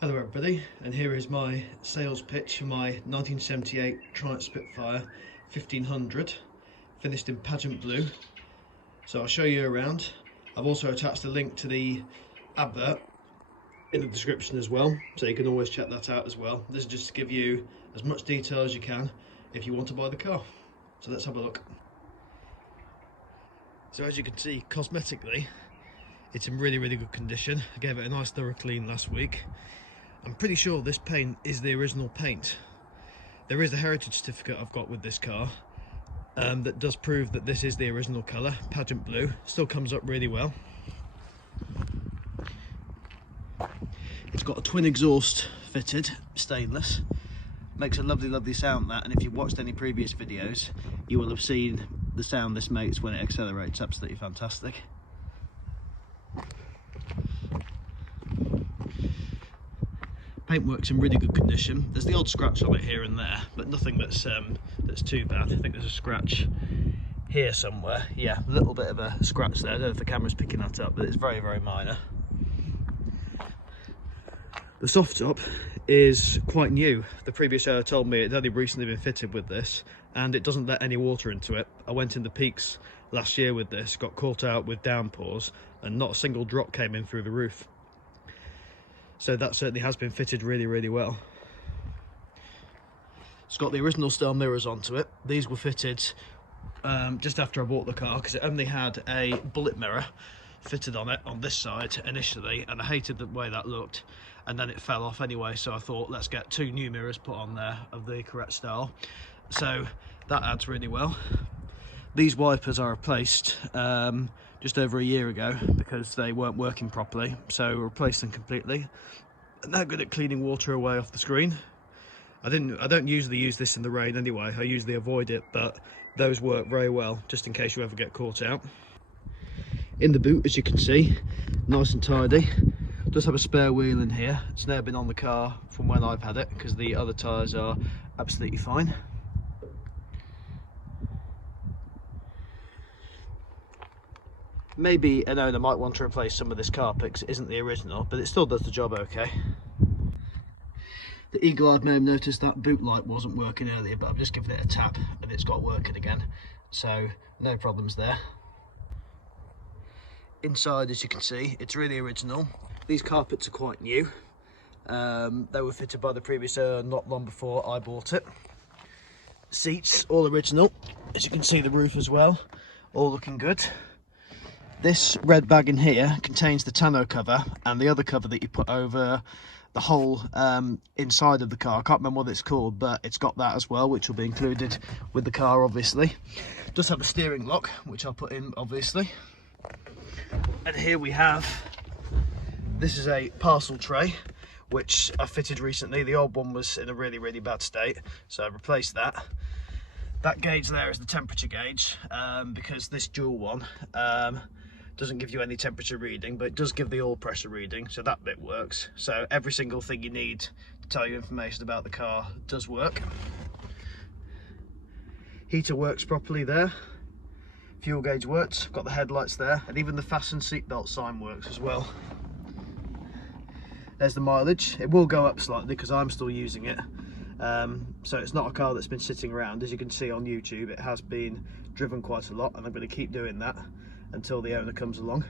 Hello everybody, and here is my sales pitch for my 1978 Triumph Spitfire 1500, finished in pageant blue. So I'll show you around. I've also attached a link to the advert in the description as well, so you can always check that out as well. This is just to give you as much detail as you can if you want to buy the car. So let's have a look. So as you can see, cosmetically, it's in really good condition. I gave it a nice thorough clean last week. I'm pretty sure this paint is the original paint. There is a heritage certificate I've got with this car that does prove that this is the original colour, pageant blue. Still comes up really well. It's got a twin exhaust fitted, stainless. Makes a lovely sound, that, and if you've watched any previous videos you will have seen the sound this makes when it accelerates. Absolutely fantastic. Paintwork's in really good condition. There's the odd scratch on it here and there, but nothing that's too bad. I think there's a scratch here somewhere. Yeah, a little bit of a scratch there. I don't know if the camera's picking that up, but it's very minor. The soft top is quite new. The previous owner told me it had only recently been fitted with this, and it doesn't let any water into it. I went in the peaks last year with this, got caught out with downpours, and not a single drop came in through the roof. So that certainly has been fitted really well. It's got the original style mirrors onto it. These were fitted just after I bought the car, because it only had a bullet mirror fitted on it on this side initially, and I hated the way that looked, and then it fell off anyway, so I thought let's get two new mirrors put on there of the correct style. So that adds really well. These wipers are replaced just over a year ago because they weren't working properly, so replaced them completely. And they're good at cleaning water away off the screen. I don't usually use this in the rain anyway, I usually avoid it, but those work very well just in case you ever get caught out. In the boot, as you can see, nice and tidy. Does have a spare wheel in here. It's never been on the car from when I've had it because the other tyres are absolutely fine. Maybe an owner might want to replace some of this carpet because it isn't the original, but it still does the job okay. The eagle-eyed may have noticed that boot light wasn't working earlier, but I've just given it a tap and it's got working again, so no problems there. Inside, as you can see, it's really original. These carpets are quite new. They were fitted by the previous owner not long before I bought it. Seats, all original. As you can see, the roof as well, all looking good. This red bag in here contains the tonneau cover and the other cover that you put over the whole inside of the car. I can't remember what it's called, but it's got that as well, which will be included with the car, obviously. Does have a steering lock, which I'll put in, obviously. And here we have, this is a parcel tray, which I fitted recently. The old one was in a really bad state, so I replaced that. That gauge there is the temperature gauge, because this dual one doesn't give you any temperature reading, but it does give the oil pressure reading, so that bit works. So every single thing you need to tell you information about the car does work. Heater works properly there. Fuel gauge works, got the headlights there, and even the fasten seatbelt sign works as well. There's the mileage. It will go up slightly because I'm still using it. So it's not a car that's been sitting around. As you can see on YouTube, it has been driven quite a lot, and I'm going to keep doing that until the owner comes along,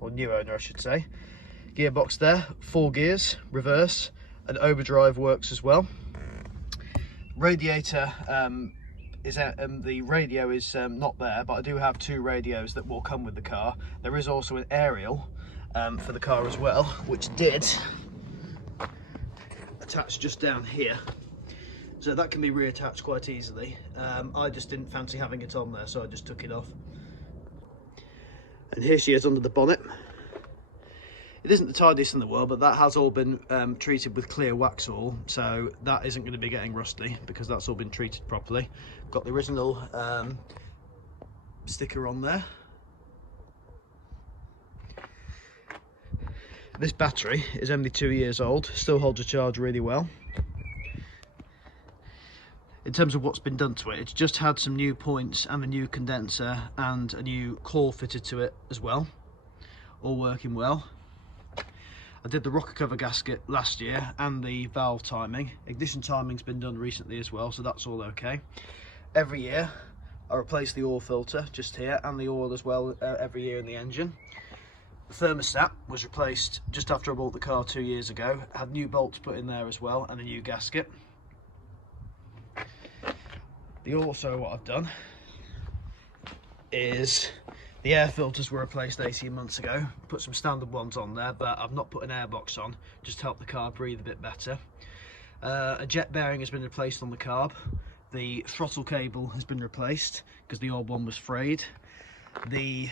or new owner I should say. Gearbox there, 4 gears, reverse, and overdrive works as well. Radiator the radio is not there, but I do have 2 radios that will come with the car. There is also an aerial for the car as well, which did attach just down here, so that can be reattached quite easily. I just didn't fancy having it on there, so I just took it off. And here she is under the bonnet. It isn't the tidiest in the world, but that has all been treated with clear wax all, so that isn't going to be getting rusty because that's all been treated properly. Got the original sticker on there. This battery is only 2 years old, still holds a charge really well. In terms of what's been done to it, it's just had some new points and a new condenser and a new core fitted to it as well, all working well. I did the rocker cover gasket last year and the valve timing. Ignition timing's been done recently as well, so that's all okay. Every year I replace the oil filter just here and the oil as well every year in the engine. The thermostat was replaced just after I bought the car 2 years ago. Had new bolts put in there as well and a new gasket. Also what I've done is the air filters were replaced 18 months ago. Put some standard ones on there, but I've not put an airbox on, just to help the car breathe a bit better. A jet bearing has been replaced on the carb. The throttle cable has been replaced because the old one was frayed. The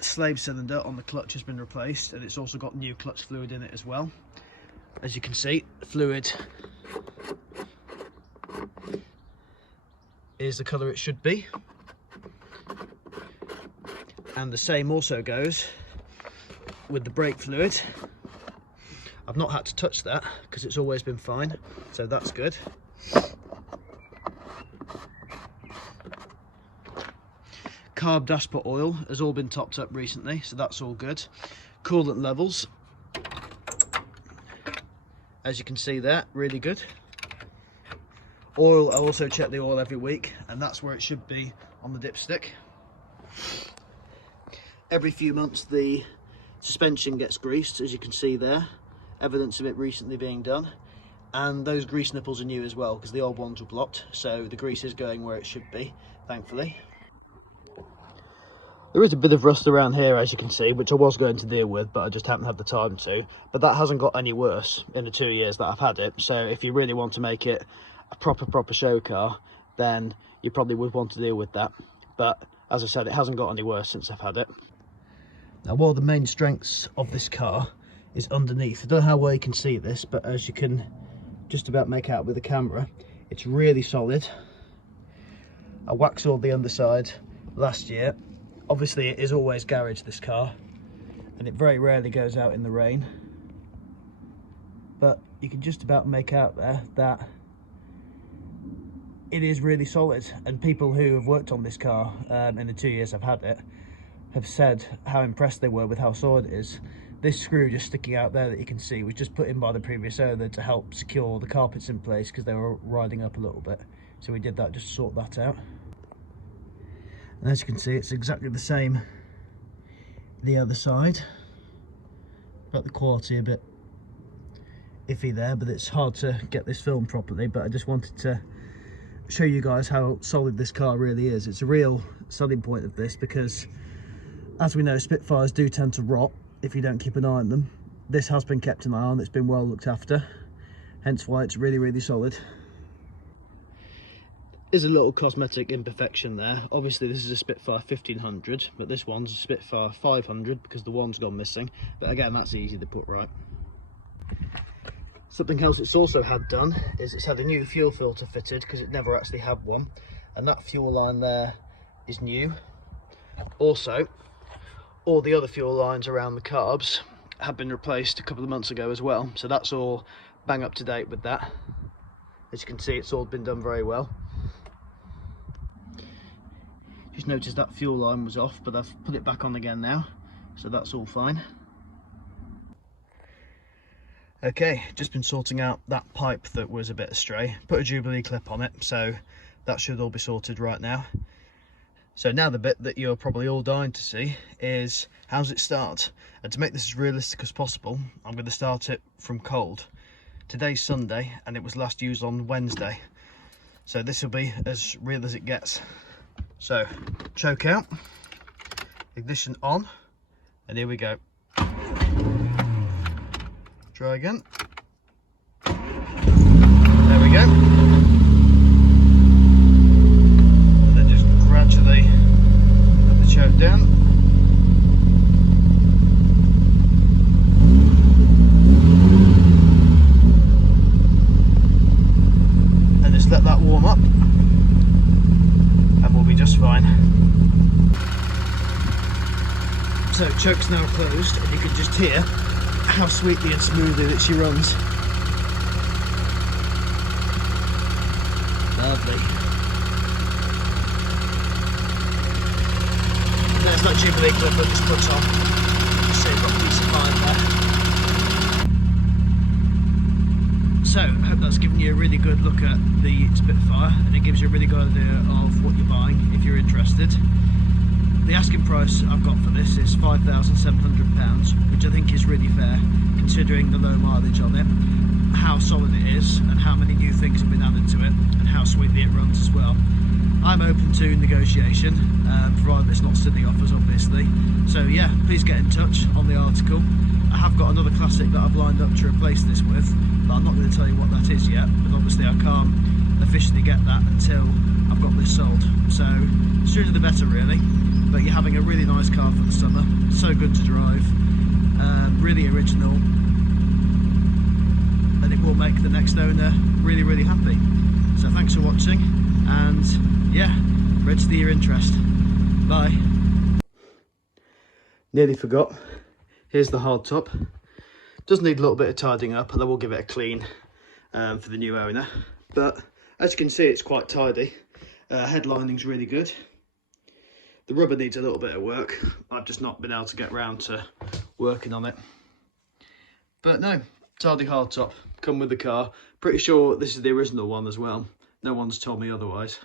slave cylinder on the clutch has been replaced, and it's also got new clutch fluid in it as well. As you can see, the fluid is the colour it should be, and the same also goes with the brake fluid. I've not had to touch that because it's always been fine, so that's good. Carb dashpot oil has all been topped up recently, so that's all good. Coolant levels, as you can see there, really good. Oil, I also check the oil every week, and that's where it should be on the dipstick. Every few months the suspension gets greased, as you can see there, evidence of it recently being done. And those grease nipples are new as well because the old ones were blocked, so the grease is going where it should be, thankfully. There is a bit of rust around here, as you can see, which I was going to deal with, but I just haven't had the time to. But that hasn't got any worse in the 2 years that I've had it, so if you really want to make it a proper show car, then you probably would want to deal with that. But as I said, it hasn't got any worse since I've had it. Now, one of the main strengths of this car is underneath. I don't know how well you can see this, but as you can just about make out with the camera, it's really solid. I waxed the underside last year. Obviously it is always garage, this car, and it very rarely goes out in the rain, but you can just about make out there that it is really solid. And people who have worked on this car in the 2 years I've had it have said how impressed they were with how solid it is. This screw just sticking out there that you can see was just put in by the previous owner to help secure the carpets in place because they were riding up a little bit, so we did that just to sort that out. And as you can see, it's exactly the same the other side, but the quality a bit iffy there, but it's hard to get this filmed properly. But I just wanted to show you guys how solid this car really is. It's a real selling point of this because, as we know, Spitfires do tend to rot if you don't keep an eye on them. This has been kept an eye on, it's been well looked after, hence why it's really solid. There's a little cosmetic imperfection there. Obviously this is a Spitfire 1500, but this one's a Spitfire 500 because the one's gone missing. But again, that's easy to put right. Something else it's also had done is it's had a new fuel filter fitted because it never actually had one, and that fuel line there is new. Also, all the other fuel lines around the carbs have been replaced a couple of months ago as well, so that's all bang up to date with that. As you can see, it's all been done very well. Just noticed that fuel line was off, but I've put it back on again now, so that's all fine. Okay, just been sorting out that pipe that was a bit astray. Put a Jubilee clip on it, so that should all be sorted right now. So now the bit that you're probably all dying to see is how's it start. And to make this as realistic as possible, I'm going to start it from cold. Today's Sunday and it was last used on Wednesday, so this will be as real as it gets. So choke out, ignition on, and here we go. Try again. There we go. And then just gradually let the choke down. And just let that warm up, and we'll be just fine. So choke's now closed, and you can just hear how sweetly and smoothly that she runs. Lovely. There's that Jubilee clip I just put on. Just so you've got peace of mind there. you a really good look at the Spitfire, and it gives you a really good idea of what you're buying if you're interested. The asking price I've got for this is £5,700, which I think is really fair considering the low mileage on it, how solid it is and how many new things have been added to it, and how sweetly it runs as well. I'm open to negotiation, provided it's not silly offers obviously. So yeah, please get in touch on the article. I have got another classic that I've lined up to replace this with, but I'm not going to tell you what that is yet, but obviously I can't officially get that until I've got this sold. So sooner the better really, but you're having a really nice car for the summer, so good to drive, really original, and it will make the next owner really, really happy. So thanks for watching, and yeah, register your interest. Bye. Nearly forgot. Here's the hard top. Does need a little bit of tidying up, and I will give it a clean for the new owner. But as you can see, it's quite tidy. Headlining's really good. The rubber needs a little bit of work. I've just not been able to get round to working on it. But no, tidy hard top. Come with the car. Pretty sure this is the original one as well. No one's told me otherwise.